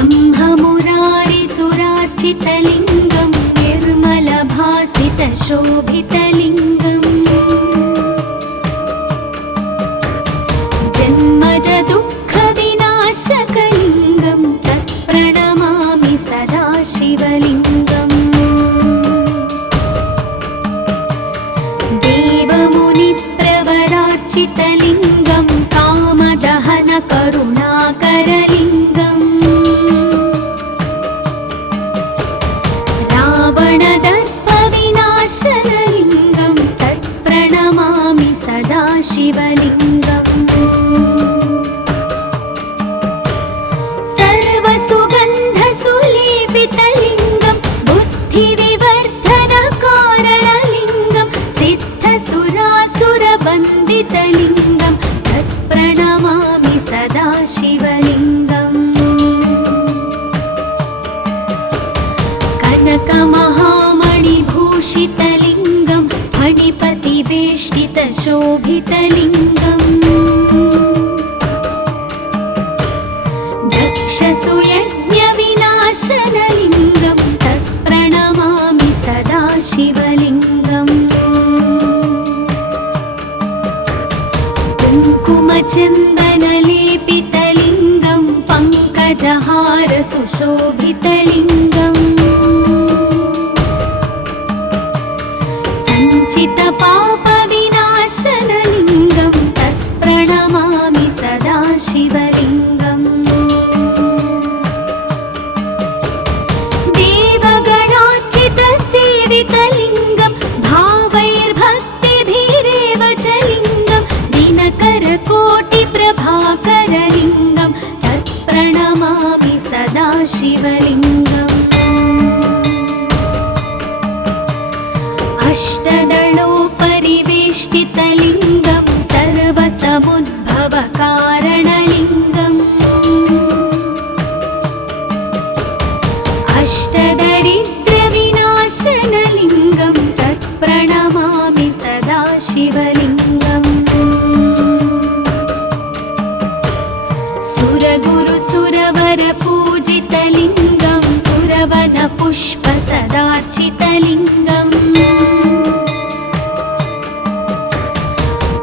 ब्रह्ममुरारिसुरार्चितलिङ्गं निर्मलभासितशोभितलिङ्गम् जन्मजदुःखविनाशकलिङ्गं तत्प्रणमामि सदा शिवलिङ्गम् देवमुनिप्रवरार्चितलिङ्गं कामदहनकरुणाकरलिङ्गम् रावणदर्पविनाशनलिङ्गं तत्प्रणमामि सदा शिवलिङ्गम् सर्वसुगन्धसुलेपितलिङ्गं बुद्धिविवर्धनकारणलिङ्गं सिद्धसुरासुरवन्दितलिङ्गं तत्प्रणमामि सदा शिवलिङ्गम् कनकमहामणिभूषितलिङ्गं फणिपतिवेष्टितशोभितलिङ्गम् दक्षसुयज्ञविनाशनलिङ्गं तत्प्रणमामि सदा शिवलिङ्गम् कुङ्कुमचन्दनलेपितलिङ्गं पङ्कजहारसुशोभितलिङ्गम् सञ्चितपापविनाशनलिङ्गं तत्प्रणमामि सदा शिवलिङ्गम् देवगणार्चितसेवितलिङ्गं भावैर्भक्तिभिरेव च लिङ्गं दिनकरकोटिप्रभाकरलिङ्गं तत्प्रणमामि सदा शिवलिङ्गम् अष्टदलोपरिवेष्टितलिङ्गं सर्वसमुद्भवकारणलिङ्गम् अष्टदरिद्रविनाशनलिङ्गं तत्प्रणमामि सदा शिवलिङ्गम् सुरगुरुसुरवरपूजितलिङ्गं सुरवनपुष्पसदार्चितलिङ्गम्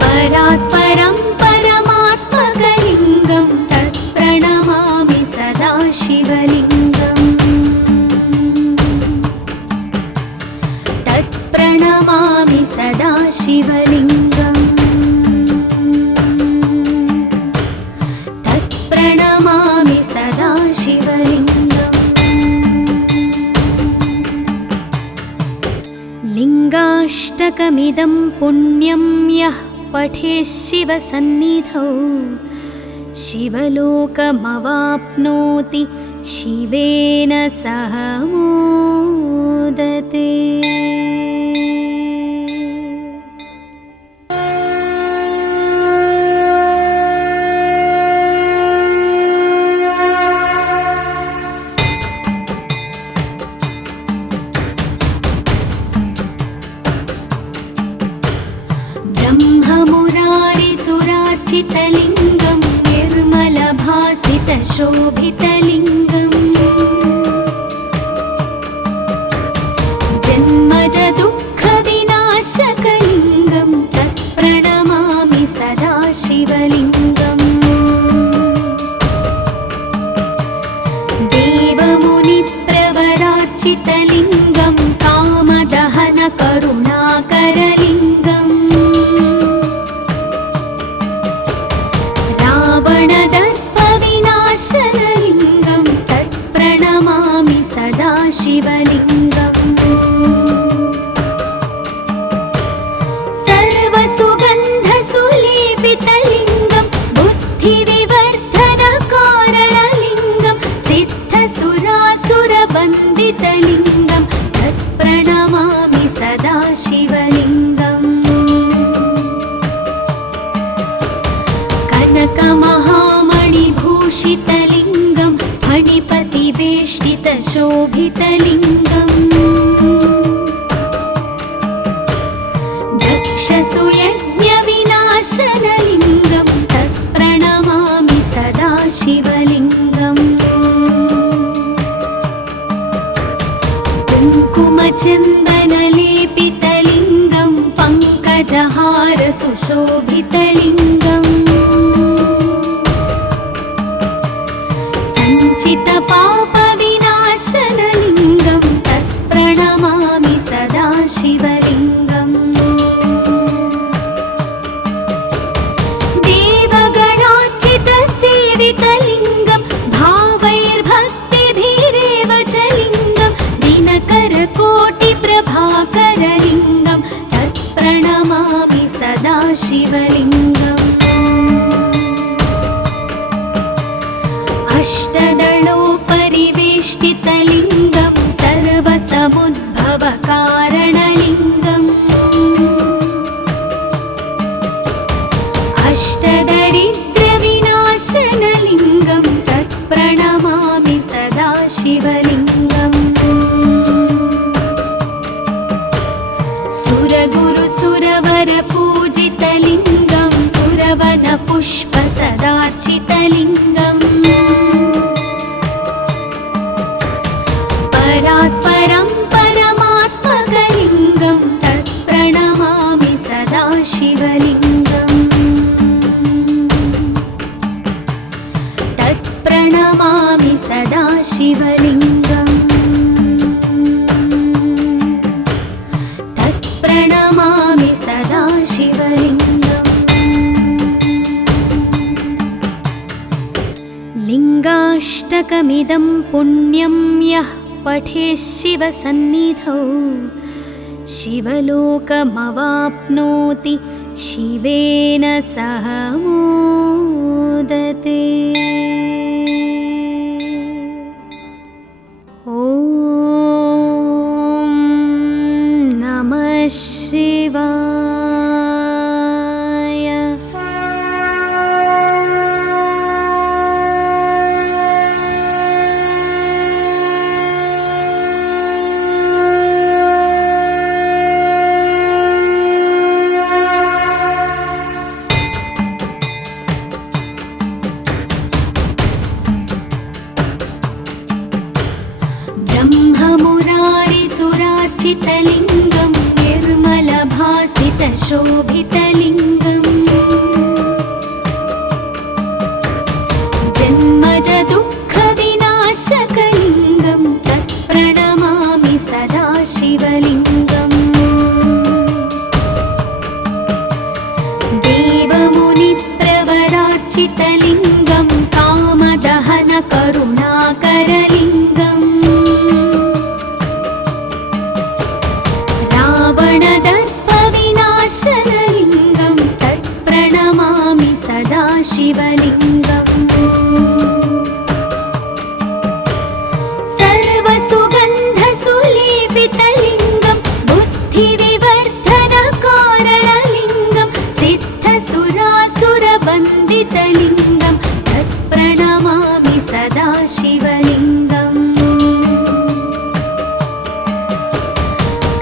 परात्परं परमात्मकलिङ्गं तत्प्रणमामि सदा शिवलिङ्गम् तत्प्रणमामि सदा शिवलिङ्गम् तत्प्रणमामि सदा शिवलिङ्गम् लिङ्गाष्टकमिदं पुण्यं यः पठेत् शिवसन्निधौ शिवलोकमवाप्नोति शिवेन सह मोदते। ब्रह्ममुरारिसुरार्चितलिङ्गं निर्मलभासितशोभितलिङ्गम् जन्मजदुःखविनाशकलिङ्गं तत्प्रणमामि सदा शिवलिङ्गम् देवमुनिप्रवरार्चितलिङ्गं कामदहनकरुणाकरलिङ्गम् रावणदर्पविनाशनलिङ्गं तत्प्रणमामि सदा शिवलिङ्गम् सर्वसुगन्धसुलेपितलिङ्गं बुद्धिविवर्धनकारणलिङ्गं सिद्धसुरासुरवन्दितलिङ्गं तत्प्रणमामि सदा शिवलिङ्गम् कनकमहामणिभूषितलिङ्गं फणिपतिवेष्टितशोभितलिङ्गम् दक्षसुयज्ञविनाशनलिङ्गं तत्प्रणमामि सदा शिवलिङ्गम् सुशोभितलिङ्गम् सञ्चितपापविनाशनलिङ्गं तत्प्रणमामि सदा शिवलिङ्गम् देवगणार्चितसेवितलिङ्गं भावैर्भक्तिभिरेव च लिङ्गं दिनकरकोटिप्रभाकरलिङ्गं तत्प्रणमामि सदा शिवलिङ्गम् अष्टदलोपरिवेष्टितलिङ्गं सर्वसमुद्भवकारणलिङ्गम् अष्टदरिद्रविनाशनलिङ्गं तत्प्रणमामि सदा शिवलिङ्गम् सुरगुरुसुरवरपूजितलिङ्गं सुरवनपुष्पसदार्चितलिङ्गम् परात्परं परमात्मकलिङ्गं तत्प्रणमामि सदा शिवलिङ्गम् तत्प्रणमामि सदा शिवलिङ्गम् तत्प्रणमामि सदा शिवलिङ्गम् लिङ्गाष्टकमिदं पुण्यं यः पठेत् शिवसन्निधौ शिवलोकमवाप्नोति शिवेन सह मोदते। ॐ नमः शिवाय। ब्रह्ममुरारिसुरार्चितलिङ्गं निर्मलभासितशोभितलिङ्गम् जन्मजदुःखविनाशकलिङ्गं तत्प्रणमामि सदा शिवलिङ्गम् देवमुनिप्रवरार्चितलिङ्गं कामदहनकरुणाकरलिङ्गम् रावणदर्पविनाशनलिङ्गं तत्प्रणमामि सदा शिवलिङ्गम् सर्वसुगन्धसुलेपितलिङ्गं बुद्धिविवर्धनकारणलिङ्गं सिद्धसुरासुरवन्दितलिङ्गं तत्प्रणमामि सदा शिवलिङ्गम्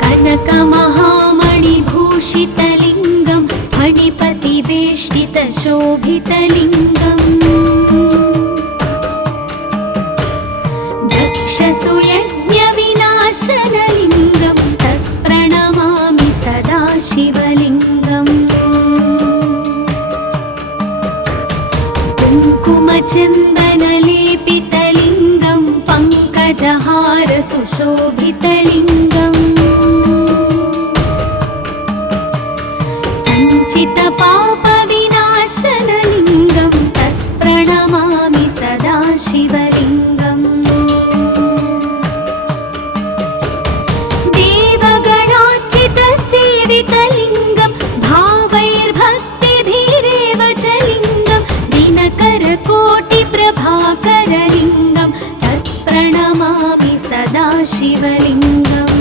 कनकमहामणिभूषितलिङ्गं फणिपतिवेष्टितशोभितलिङ्गम् दक्षसुयज्ञविनाशनलिङ्गं तत्प्रणमामि सदा शिवलिङ्गम् कुङ्कुमचन्दनलेपितलिङ्गं पङ्कजहारसुशोभितलिङ्गम् सञ्चितपापविनाशनलिङ्गं तत्प्रणमामि सदा शिवलिङ्गम् देवगणार्चितसेवितलिङ्गं भावैर्भक्तिभिरेव च लिङ्गं दिनकरकोटिप्रभाकरलिङ्गं तत्प्रणमामि सदा शिवलिङ्गम्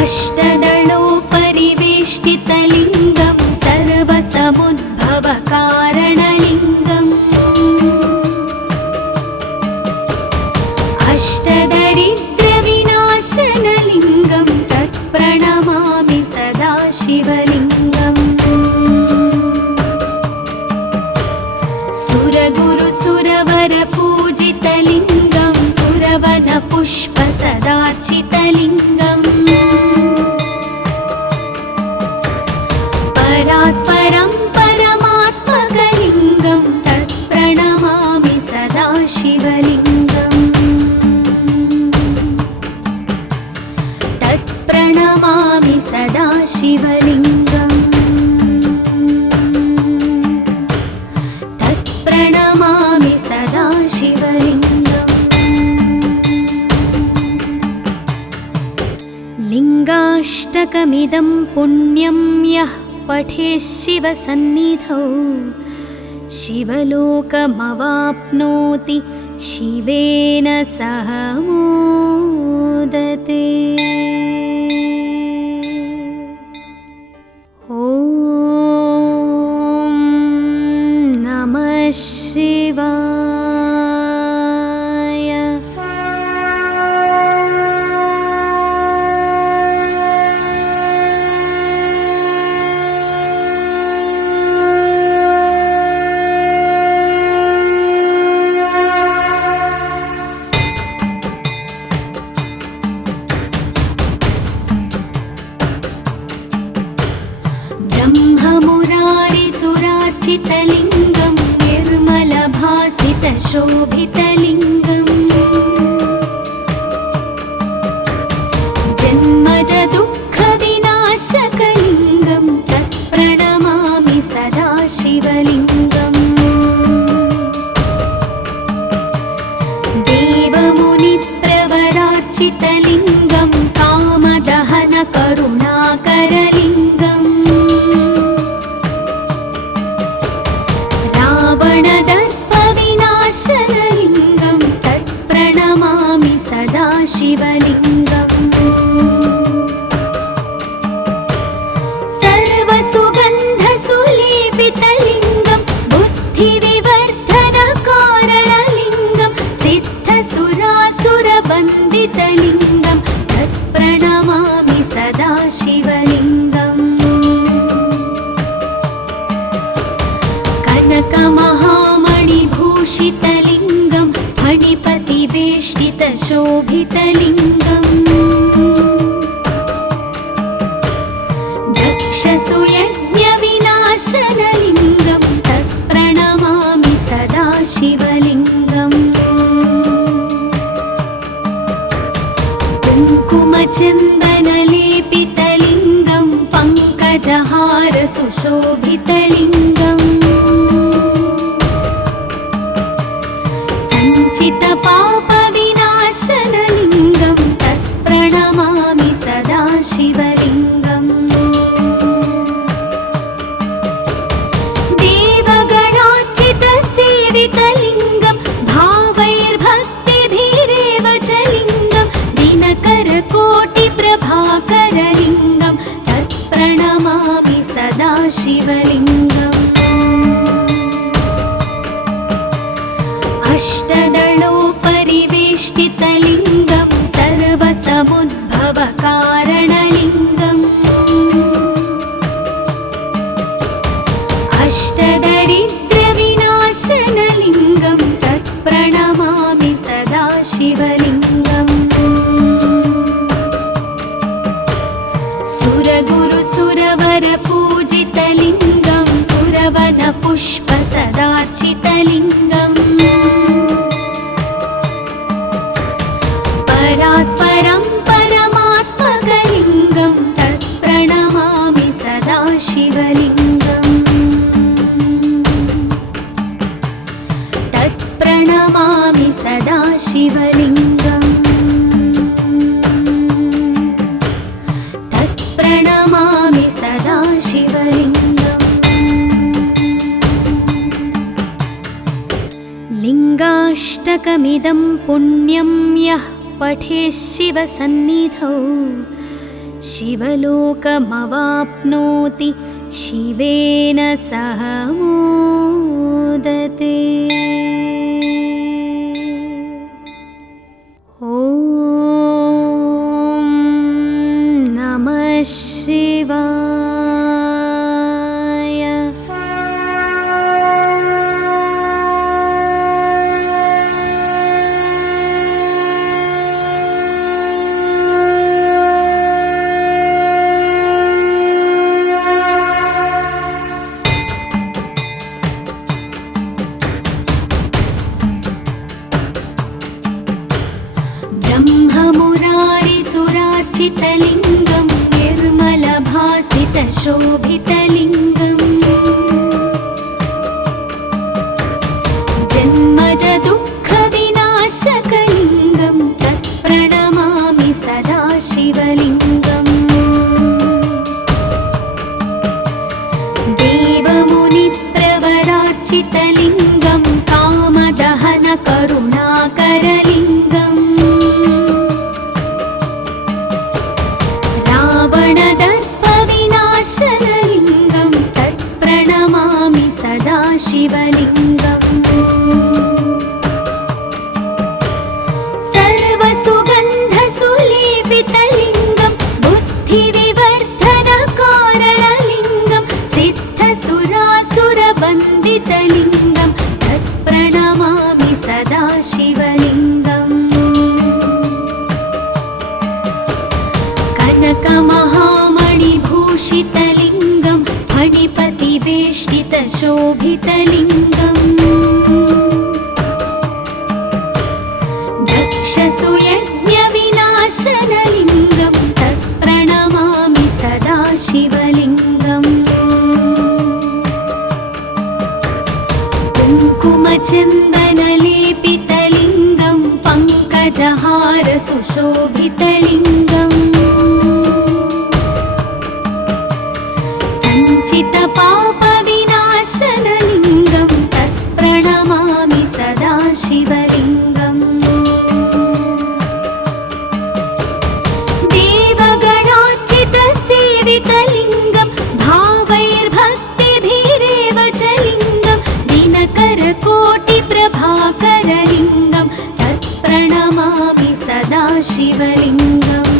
अष्टदलोपरिवेष्टितलिङ्गं सर्वसमुद्भवकारणलिङ्गम् अष्टदरिद्रविनाशनलिङ्गं तत्प्रणमामि सदा शिवलिङ्गम् सुरगुरुसुरवरपूजितलिङ्गं सुरवनपुष्पसदार्चितलिङ्गम् परात् परं परमात्मकलिङ्गं तत्प्रणमामि सदा शिवलिङ्गम् तत्प्रणमामि सदा शिवलिङ्गम् तत्प्रणमामि सदा शिवलिङ्गम् लिङ्गाष्टकमिदं पुण्यं यः पठेत् शिवसन्निधौ शिवलोकमवाप्नोति शिवेन सह मोदते। ॐ नमः शिवाय। ब्रह्ममुरारिसुरार्चितलिङ्गं निर्मलभासितशोभितलिङ्गम् जन्मजदुःखविनाशकलिङ्गं तत्प्रणमामि सदा शिवलिङ्गम् देवमुनिप्रवरार्चितलिङ्गं कामदहनकरुणाकरलिङ्गम् रावणदर्पविनाशनलिङ्गं तत्प्रणमामि सदा शिवलिङ्गम् सर्वसुगन्धसुलेपितलिङ्गं बुद्धिविवर्धनकारणलिङ्गं सिद्धसुरासुरवन्दितलिङ्गं तत्प्रणमामि सदा शिवलिङ्गम् कनकमहामणिभूषितलिङ्गं फणिपतिवेष्टितशोभितलिङ्गम् दक्षसुयज्ञविनाशनलिङ्गं तत्प्रणमामि सदा शिवलिङ्गम् कुङ्कुमचन्दनलेपितलिङ्गं पङ्कजहारसुशोभितलिङ्गम् सञ्चितपापविनाशनलिङ्गं तत्प्रणमामि सदा शिवलिङ्गम् देवगणार्चितसेवितलिङ्गं भावैर्भक्तिभिरेव च लिङ्गं दिनकरकोटिप्रभाकरलिङ्गं तत्प्रणमामि सदा शिवलिङ्गम् अष्टदलोपरिवेष्टितलिङ्गं सर्वसमुद्भवकारणलिङ्गम् अष्टदरिद्रविनाशनलिङ्गं तत्प्रणमामि सदा शिवलिङ्गम् सुरगुरुसुरवरपूजितलिङ्गं सुरवनपुष्पसदार्चितलिङ्गम् परात् परं परमात्मकलिङ्गं तत्प्रणमामि सदा शिवलिङ्गम् तत्प्रणमामि सदा शिवलिङ्गम् तत्प्रणमामि सदा शिवलिङ्गम् लिङ्गाष्टकमिदं पुण्यं यः पठेत् शिवसन्निधौ शिवलोकमवाप्नोति शिवेन सह मोदते। ॐ नमः शिवाय। निर्मलभासितलिङ्गं निर्मलभासितशोभितलिङ्गम् जन्मजदुःखविनाशकलिङ्गं तत्प्रणमामि सदा शिवलिङ्गम् देवमुनिप्रवरार्चितलिङ्गं कामदहनकरुणाकरलिङ्गम् रावणदर्पविनाशनलिङ्गं तत्प्रणमामि सदा शिवलिङ्गम् सर्वसुगन्धसुलेपितलिङ्गं बुद्धिविवर्धनकारणलिङ्गं सिद्धसुरासुरवन्दितलिङ्गं तत्प्रणमामि सदा शिवलिङ्गम् कनकमहामणिभूषितलिङ्गं फणिपतिवेष्टितशोभितलिङ्गम् दक्षसुयज्ञविनाशनलिङ्गं तत्प्रणमामि सदा शिवलिङ्गम् कुङ्कुमचन्दनलेपितलिङ्गं पङ्कजहारसुशोभितलिङ्गम् सञ्चितपापविनाशनलिङ्गं तत्प्रणमामि सदा शिवलिङ्गम् देवगणार्चितसेवितलिङ्गं भावैर्भक्तिभिरेव च लिङ्गं दिनकरकोटिप्रभाकरलिङ्गं तत्प्रणमामि सदा शिवलिङ्गम्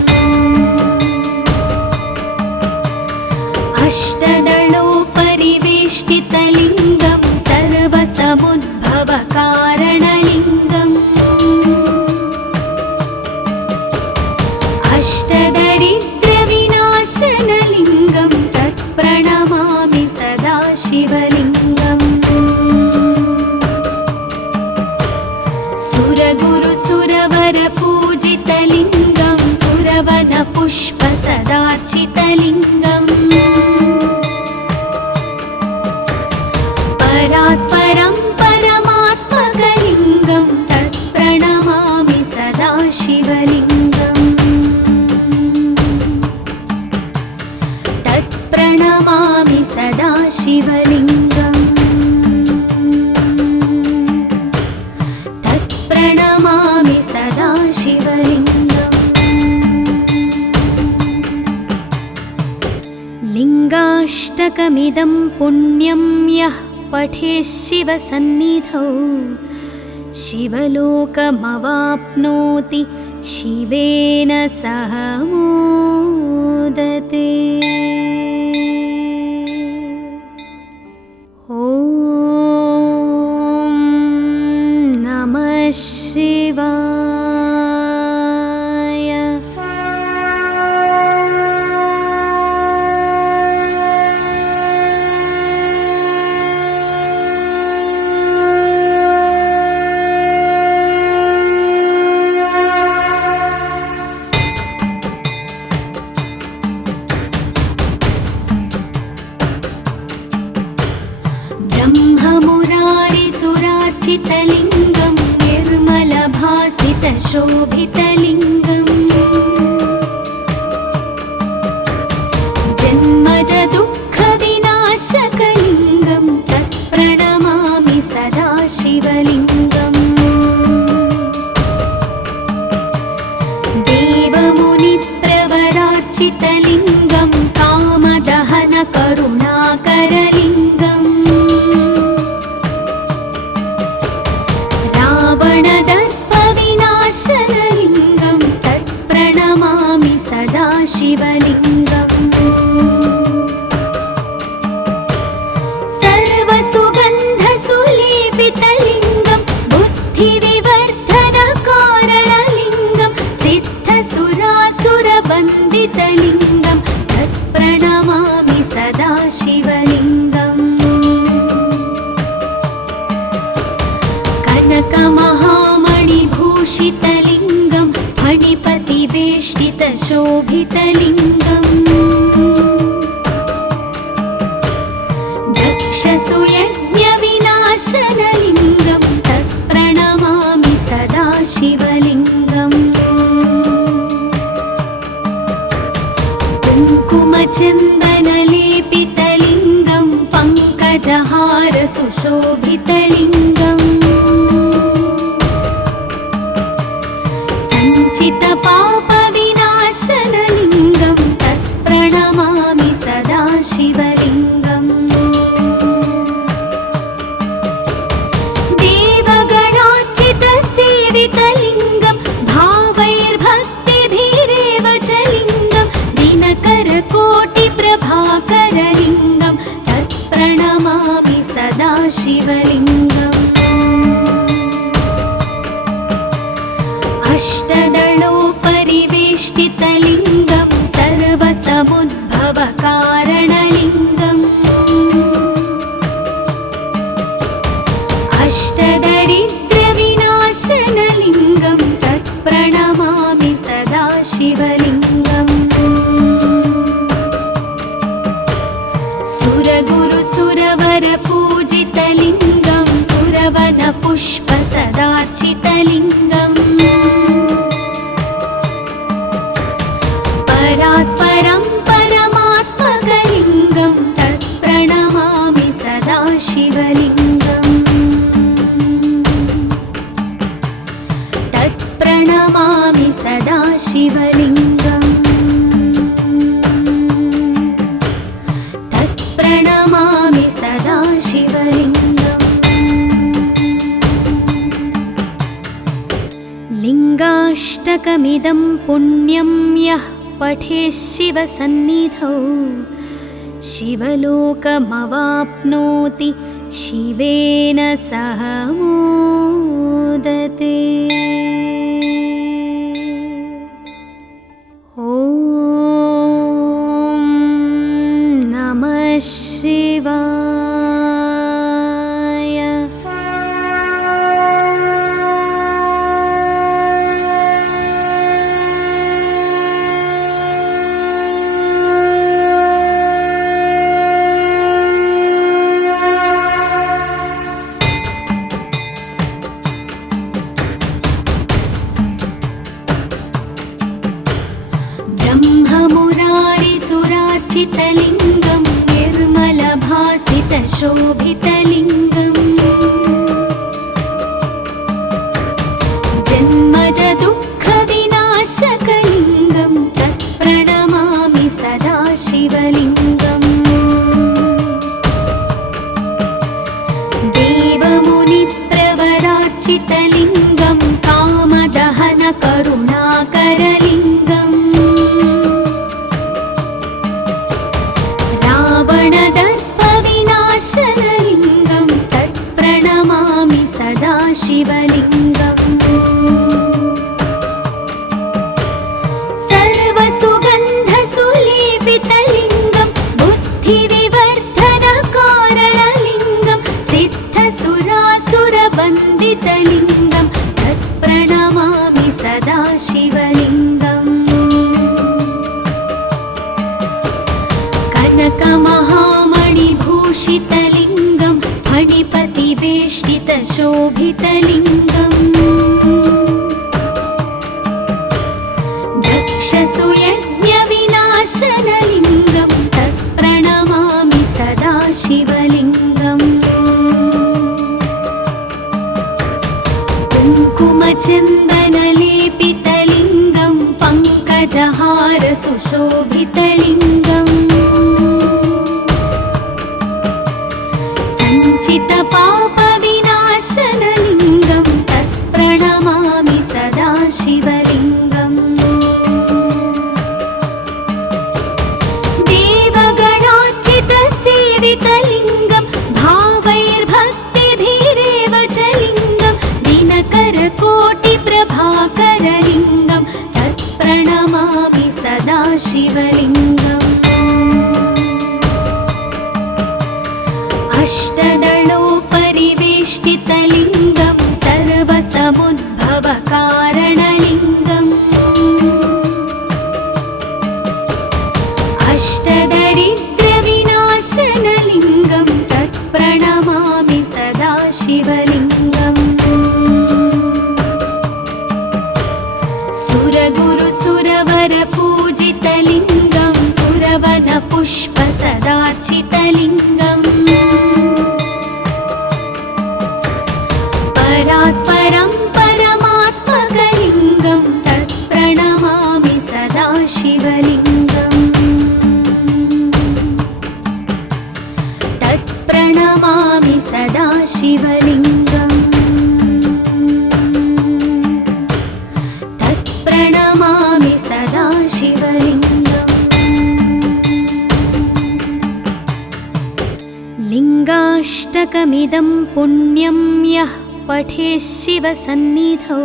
अष्टदलोपरिवेष्टितलिङ्गं सर्वसमुद्भवकारणलिङ्गम् अष्टदरिद्रविनाशनलिङ्गं तत्प्रणमामि सदा शिवलिङ्गम् सुरगुरुसुरवरपूजितलिङ्गं सुरवनपुष्पसदार्चितलिङ्गम् परात्परं परमात्मकलिङ्गं तत्प्रणमामि सदा शिवलिङ्गम् तत्प्रणमामि सदा शिवलिङ्गम् तत्प्रणमामि सदा शिवलिङ्गम् लिङ्गाष्टकमिदं पुण्यं यः पठेत् शिवसन्निधौ शिवलोकमवाप्नोति शिवेन सह मोदते। ॐ नमः शिवाय। ब्रह्ममुरारिसुरार्चितलिङ्गं निर्मलभासितशोभितलिङ्गम् जन्मजदुःखविनाशकलिङ्गं तत्प्रणमामि सदा शिवलिङ्गम् देवमुनिप्रवरार्चितलिङ्गं कामदहनकरुणाकरलिङ्गम् रावणदर्पविनाशनलिङ्गं तत्प्रणमामि सदा शिवलिङ्गम् सर्वसुगन्धसुलेपितलिङ्गं बुद्धिविवर्धनकारणलिङ्गं सिद्धसुरासुरवन्दितलिङ्गं तत्प्रणमामि सदा शिवलिङ्गम् कनकमहामणिभूषितलिङ्गं फणिपतिवे परिवेष्टितशोभितलिङ्गम् दक्षसुयज्ञविनाशनलिङ्गं तत्प्रणमामि सदा शिवलिङ्गम् कुङ्कुमचन्दनलेपितलिङ्गं पङ्कजहारसुशोभितलिङ्गम् सञ्चितपापविनाशनलिङ्गं तत्प्रणमामि सदा शिवलिङ्गम् देवगणार्चितसेवितलिङ्गं भावैर्भक्तिभिरेव च लिङ्गं दिनकरकोटिप्रभाकरलिङ्गं तत्प्रणमामि सदा शिवलिङ्गम् अष्टदलोपरिवेष्टितलिङ्गं सर्वसमुद्भवकारणलिङ्गम् अष्टदरिद्रविनाशनलिङ्गं तत्प्रणमामि सदा शिवलिङ्गम् सुरगुरुसुरवरपूजितलिङ्गं सुरवनपुष्पसदार्चितलिङ्गम् परात्परं परमात्मकलिङ्गं तत्प्रणमामि सदा शिवलिङ्गम् तत्प्रणमामि सदा शिवलिङ्गम् तत्प्रणमामि सदा शिवलिङ्गम् लिङ्गाष्टकमिदं पुण्यं यः पठेत् शिवसन्निधौ शिवलोकमवाप्नोति शिवेन सह मोदते। ॐ नमः शिवाय। ब्रह्ममुरारिसुरार्चितलिङ्गं निर्मलभासितशोभितलिङ्गम् जन्मजदुःखविनाशकलिङ्गं तत्प्रणमामि सदा शिवलिङ्गम् देवमुनिप्रवरार्चितलिङ्गं कामदहनकरुणाकरलिङ्गम् रावणदर्पविनाशनलिङ्गं तत्प्रणमामि सदा शिवलिङ्गम् सर्वसुगन्धसुलेपितलिङ्गं बुद्धिविवर्धनकारणलिङ्गं सिद्धसुरासुरवन्दितलिङ्गं तत्प्रणमामि सदा शिवलिङ्गम् कनकमहामणिभूषितलिङ्गं फणिपतिवेष्टितशोभितलिङ्गम् दक्षसुयज्ञविनाशनलिङ्गं तत्प्रणमामि सदा शिवलिङ्गम् कुङ्कुमचन्दनलेपितलिङ्गं पङ्कजहारसुशोभितलिङ्गम् सञ्चितपापविनाशनलिङ्गं तत्प्रणमामि सदा शिवलिङ्गम् देवगणार्चितसेवितलिङ्गं भावैर्भक्तिभिरेव च लिङ्गं दिनकरकोटिप्रभाकरलिङ्गं तत्प्रणमामि सदा शिवलिङ्गम् अष्टदलोपरिवेष्टितलिङ्गं सर्वसमुद्भवकारणलिङ्गम् सुरवरपूजितलिङ्गं सुरवनपुष्पसदार्चितलिङ्गम् परात्परं परमात्मकलिङ्गं तत्प्रणमामि सदा शिवलिङ्गम् तत्प्रणमामि सदा शिवलिङ्गम् तत्प्रणमामि सदा शिवलिङ्गम् लिङ्गाष्टकमिदं पुण्यं यः पठेत् शिवसन्निधौ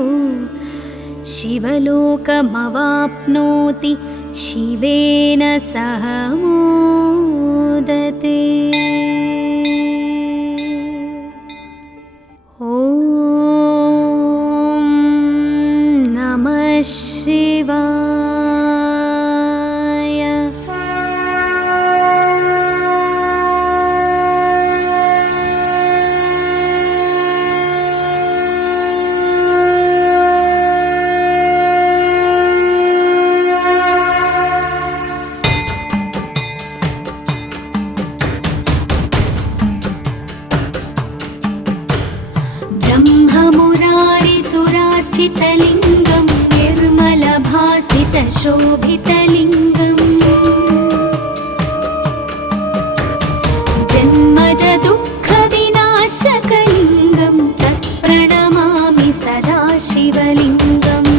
शिवलोकमवाप्नोति शिवेन सह मोदते। ॐ नमः शिवाय। ब्रह्ममुरारिसुरार्चितलिङ्गं निर्मलभासितशोभितलिङ्गम् जन्मजदुःखविनाशकलिङ्गं तत्प्रणमामि सदा शिवलिङ्गम्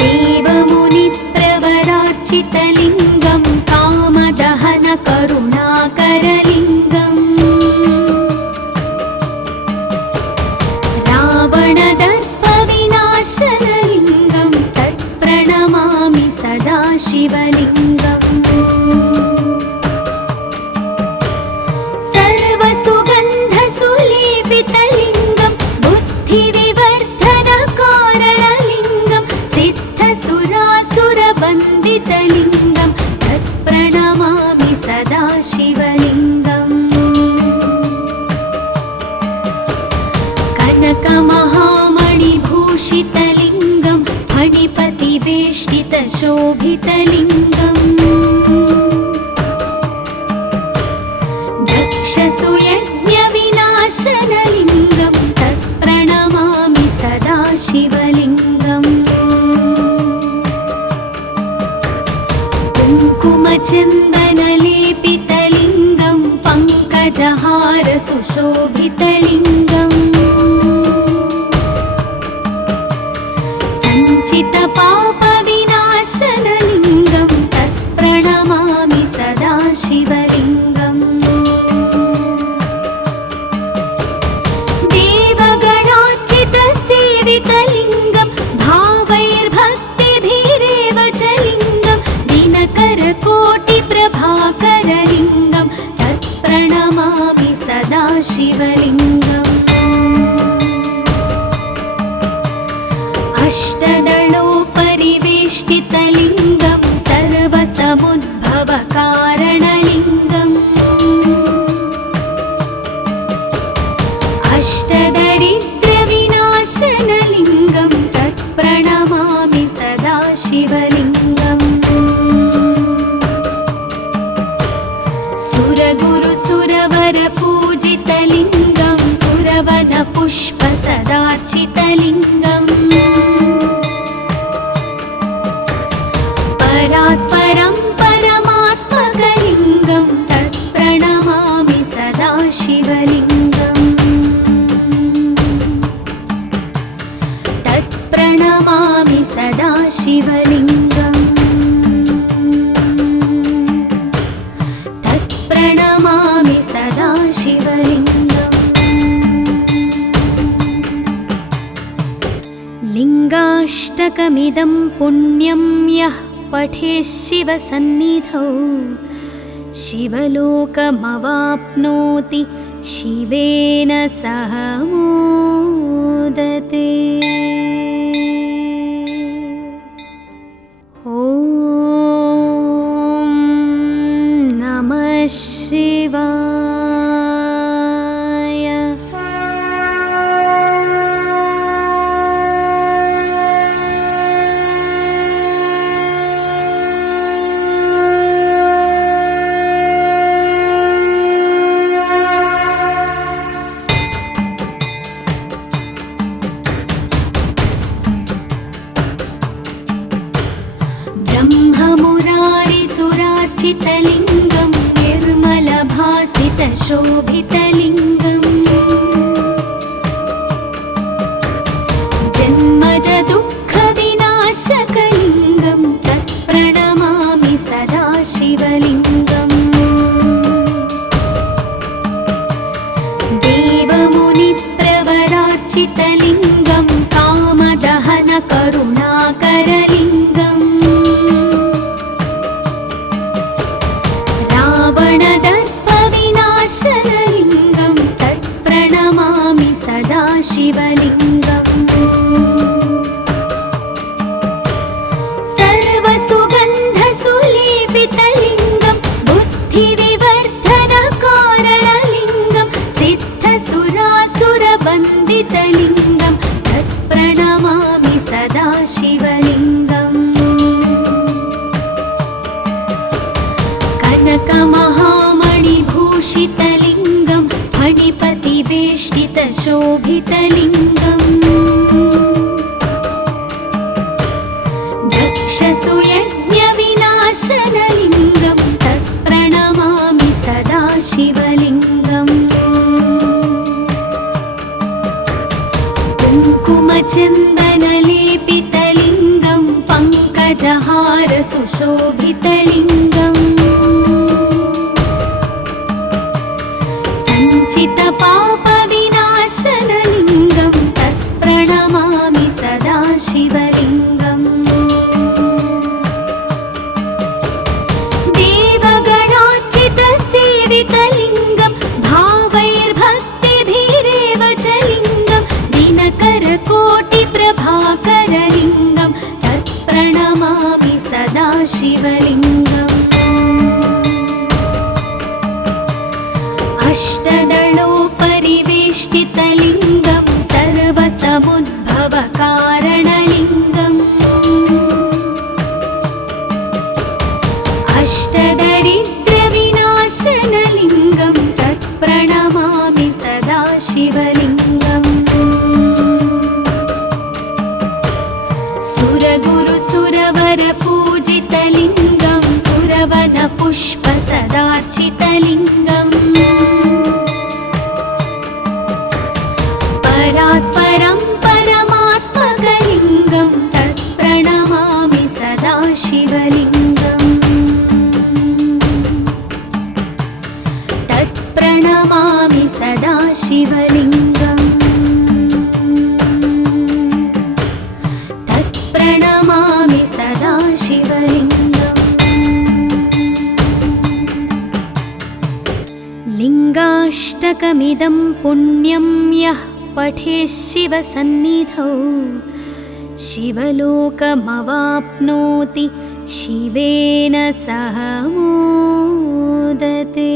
देवमुनिप्रवरार्चितलिङ्गं कामदहनकरुणाकरलिङ्गम् रावणदर्पविनाशनलिङ्गं तत्प्रणमामि सदा शिवलिङ्गम् सर्वसुगन्धसुलेपितलिङ्गं बुद्धिविवर्धनकारणलिङ्गं सिद्धसुरासुरवन्दितलिङ्गं तत्प्रणमामि सदा शिवलिङ्गम् कनकमहामणिभूषितलिङ्गं मणिपतिवेष्टितशोभितलिङ्गम् दक्षसुयज्ञविनाशनलिङ्गं तत्प्रणमामि सदा शिवलिङ्गम् कुङ्कुमचन्दनलेपितलिङ्गं पङ्कजहारसुशोभितलिङ्गम् सञ्चितपापविनाशनलिङ्गं तत्प्रणमामि सदा शिवलिङ्गम् देवगणार्चितसेवितलिङ्गं भावैर्भक्तिभिरेव च लिङ्गं दिनकरकोटिप्रभाकरलिङ्गं तत्प्रणमामि सदा शिवलिङ्गम् अष्टदलोपरिवेष्टितलिङ्गं सर्वसमुद्भवकारणलिङ्गम् अष्टदरिद्रविनाशनलिङ्गं तत्प्रणमामि सदा शिवलिङ्गम् सुरगुरुसुरवरपूजितलिङ्गं सुरवनपुष्पसदार्चितलिङ्गम् परात्परं परमात्मकलिङ्गं तत्प्रणमामि सदा शिवलिङ्गम् तत्प्रणमामि सदा शिवलिङ्गम् तत्प्रणमामि सदा शिवलिङ्गम् लिङ्गाष्टकमिदं पुण्यं यः पठेत् शिवसन्निधौ शिवलोकमवाप्नोति शिवेन सह मोदते। ॐ नमः शिवाय। शोभितलिङ्गम् जन्मज दुःखविनाशकलिङ्गं तत्प्रणमामि सदा शिवलिङ्गम् देवमुनिप्रवरार्चितलिङ्गं कामदहन करुणाकरलिङ्गम् रावणदर्पविनाशनलिङ्गं तत्प्रणमामि सदा शिवलिङ्गम् सर्वसुगन्धसुलेपितलिङ्गं बुद्धिविवर्धनकारणलिङ्गं सिद्धसुरासुरवन्दितलिङ्गं तत्प्रणमामि सदा शिवलिङ्गम् कनकमहामणिभूषितलिङ्गं फणिपतिवेष्टितशोभितलिङ्गम् दक्षसुयज्ञविनाशनलिङ्गं तत्प्रणमामि सदा शिवलिङ्गम् कुङ्कुमचन्दनलेपितलिङ्गं पङ्कजहारसुशोभितलिङ्गम् सञ्चितपापविनाशनलिङ्गं तत्प्रणमामि सदा शिवलिङ्गम् देवगणार्चितसेवितलिङ्गं भावैर्भक्तिभिरेव च लिङ्गं दिनकरकोटिप्रभाकरलिङ्गं तत्प्रणमामि सदा शिवलिङ्गम् अष्टदलोपरिवेष्टितलिङ्गं सर्वसमुद्भवकारणलिङ्गम् अष्टदरिद्रविनाशनलिङ्गं तत्प्रणमामि सदा शिवलिङ्गम् सुरगुरुसुरवरपूजितलिङ्गं सुरवनपुष्पसदार्चितलिङ्गम् परात्परं परमात्मकलिङ्गं तत्प्रणमामि सदा शिवलिङ्गम् तत्प्रणमामि सदा शिवलिङ्गम् तत्प्रणमामि सदा शिवलिङ्गम् लिङ्गाष्टकमिदं पुण्यं यः पठेत् शिवसन्निधौ शिवलोकमवाप्नोति शिवेन सह मोदते।